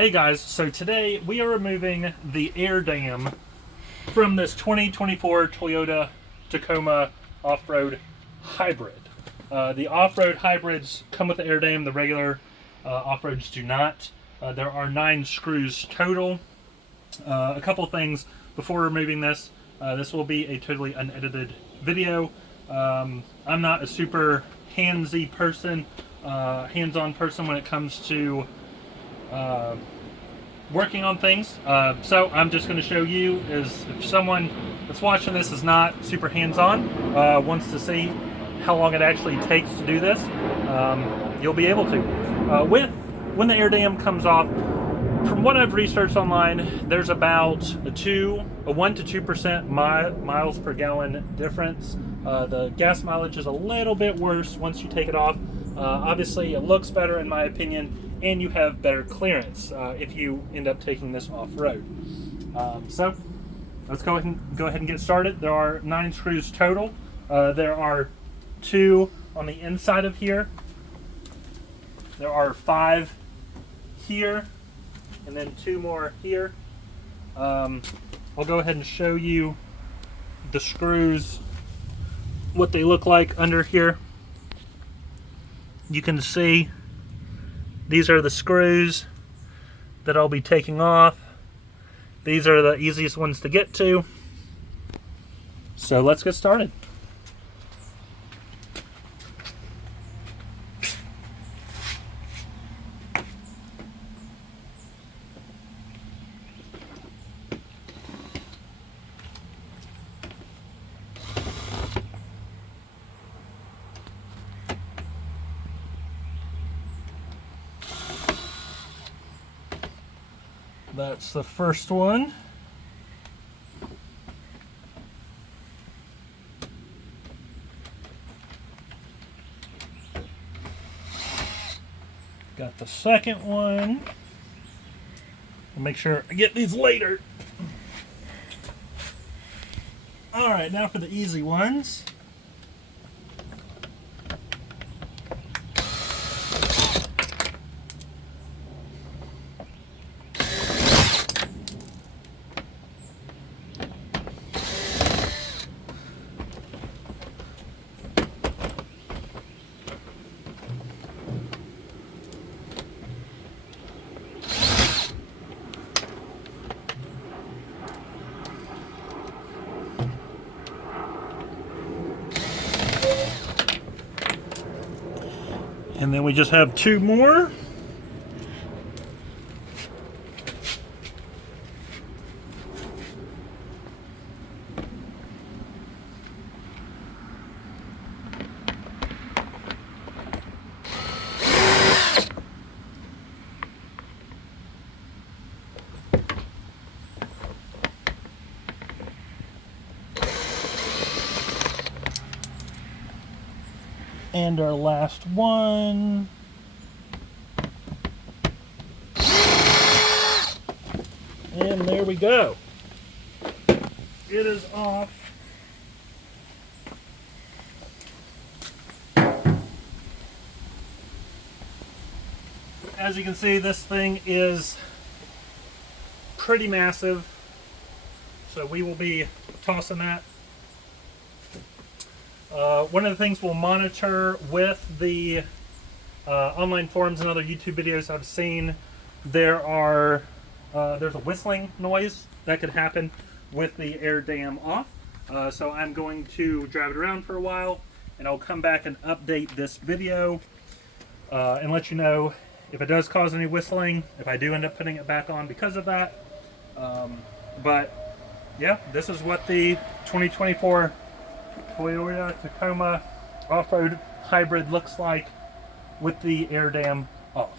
Hey guys, so today we are removing the Airdam from this 2024 Toyota Tacoma Off-Road Hybrid. The off-road hybrids come with the Airdam, the regular off-roads do not. There are 9 screws total. A couple things before removing this. This will be a totally unedited video. I'm not a super hands-on person when it comes to working on things, so I'm just going to show you is if someone that's watching this is not super hands-on, wants to see how long it actually takes to do this, you'll be able to. When the Airdam comes off, from what I've researched online, there's about a 1 to 2% miles per gallon difference. The gas mileage is a little bit worse once you take it off. Obviously, it looks better in my opinion, and you have better clearance if you end up taking this off-road. So let's go ahead and get started. There are 9 screws total. There are 2 on the inside of here. There are 5 here, and then 2 more here. I'll go ahead and show you the screws, what they look like under here. You can see these are the screws that I'll be taking off. These are the easiest ones to get to. So let's get started. That's the first one. Got the second one. I'll make sure I get these later. All right, now for the easy ones. And then we just have 2 more. And our last one. And there we go. It is off. As you can see, this thing is pretty massive. So we will be tossing that. One of the things we'll monitor with the online forums and other YouTube videos I've seen, there's a whistling noise that could happen with the Airdam off. So I'm going to drive it around for a while, and I'll come back and update this video and let you know if it does cause any whistling, if I do end up putting it back on because of that. But yeah, this is what the 2024 Toyota Tacoma Off-Road Hybrid looks like with the Airdam off.